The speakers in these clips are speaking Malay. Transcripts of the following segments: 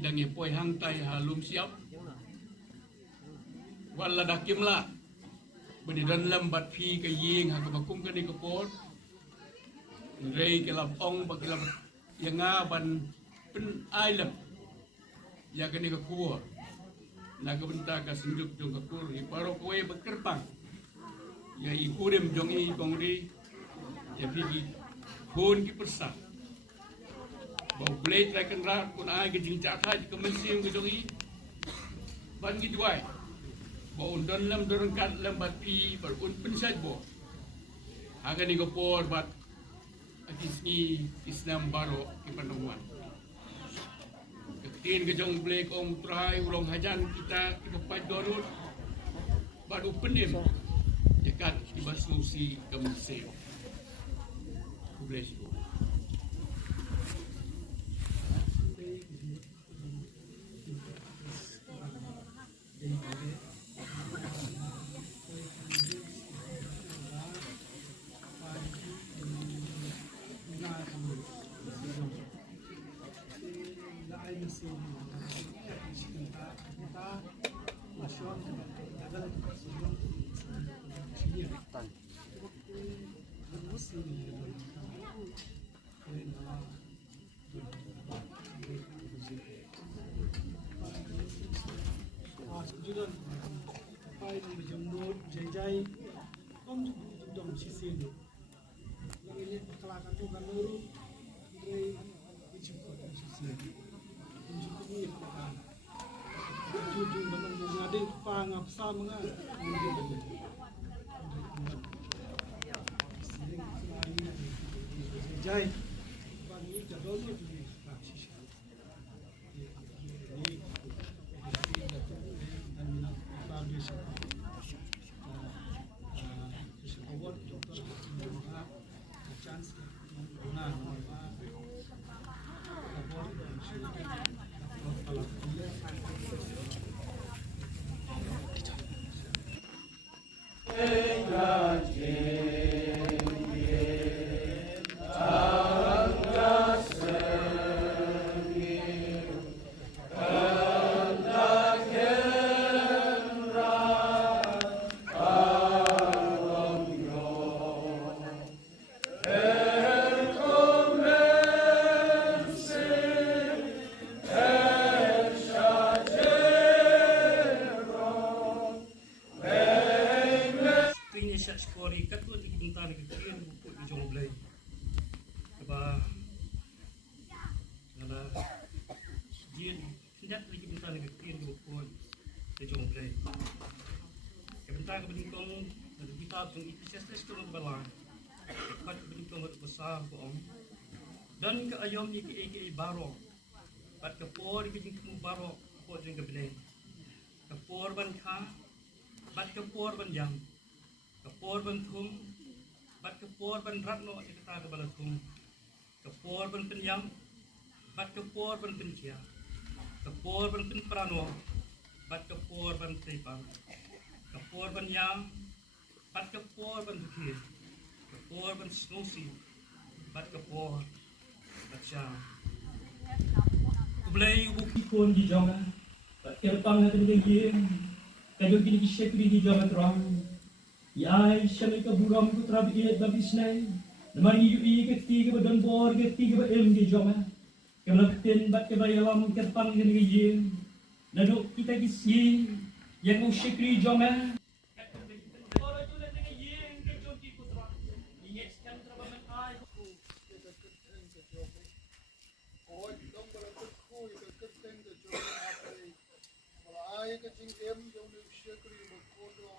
kita ngepoi hangtai halum siap wala dakim la beri dan lambat fi ke ying ha ke bakum ke di kepor rei ke lab ong ba ke lab yang ban pen ailam ya ke ni ke kuor na ke benta ka senduk jong ke kur i paro koe bekerpang ya i kurem jong i kongri ya fi pun ki persa bau blade rekan rat kun ai ke jingcak ha ke mensium ke jong i ban ki duai bau don lam dorangkat lambat pi berun pensaj bo aga ni gopor bat akisni islam baro ki panduan ketin ke jong blek ong trai ulong hajan kita kepat dorut baru penim dekat di baslusi ke mesir bless you. Jai om dom sisin yang ini kelakan tu kan luru dari jumpa sisin jumpa ni kelakan jujur dengan mengadil pangap sama kan Jai bagi jadol ni Sekali kat tu tinggi bentar ke kiri buku di jong belai. Keba ada jin tidak lagi bentar ke kiri buku di jong belai. Kebentar ke bintang ada kitab jong itu ses turun balang. Kat bintang besar bohong. Dan ke ayam ni ke baro. Bat ke por ke jing baro por jing ke belai. Ke por ban kha bat ke por ban jam. Kapor ban thum bat kapor ban ratno ikata ke bala thum kapor ban penyam bat kapor ban pencia kapor ban pen prano bat kapor ban tepang kapor ban yam bat kapor ban thir kapor ban snosi bat kapor bat sha kublai buki kon di jonga bat kerpang na tenge yem kajo kini shekri di jonga terang Yai shalai ka buram ku trab iet babis nai namari yu i ke tiga badan bor ke tiga ba ilm di joma ke melakten bat ke bayalam ke pang ke ngi nado kita kisi yang mau shekri joma ora tu le ngi yin ke joti putra inget kan trabaman ai ku oi dom bala ku ke ten ke joma apai bala ai ke jing em jong ni shekri ba ko do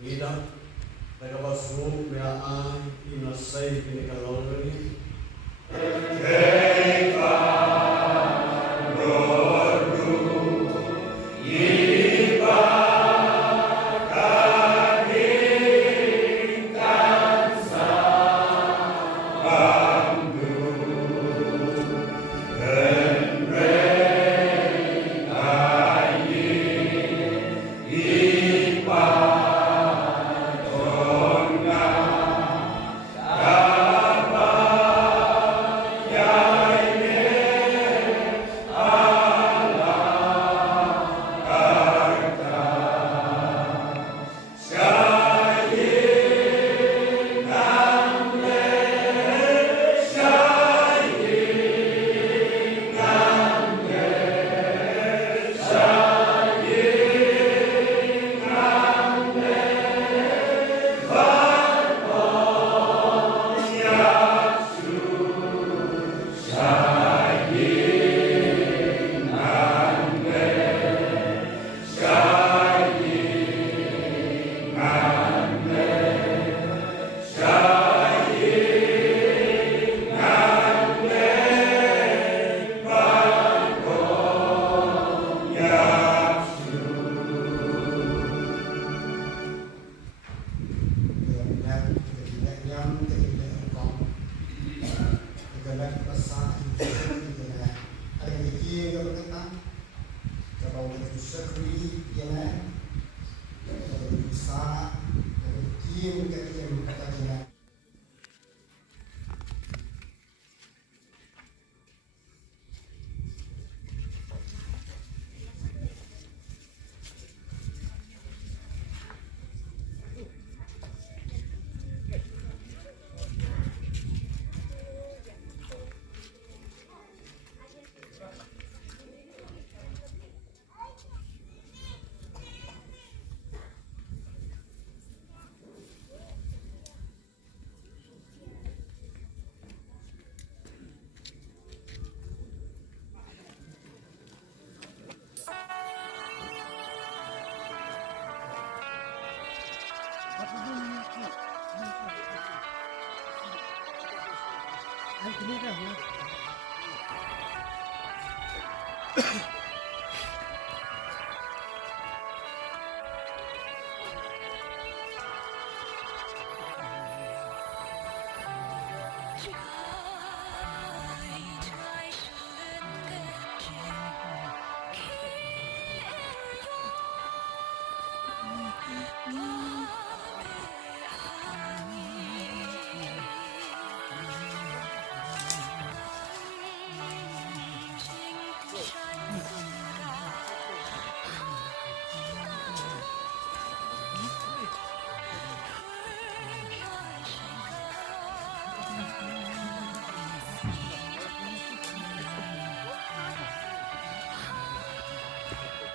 Ida, mereka semua beraan inasai pinikalori.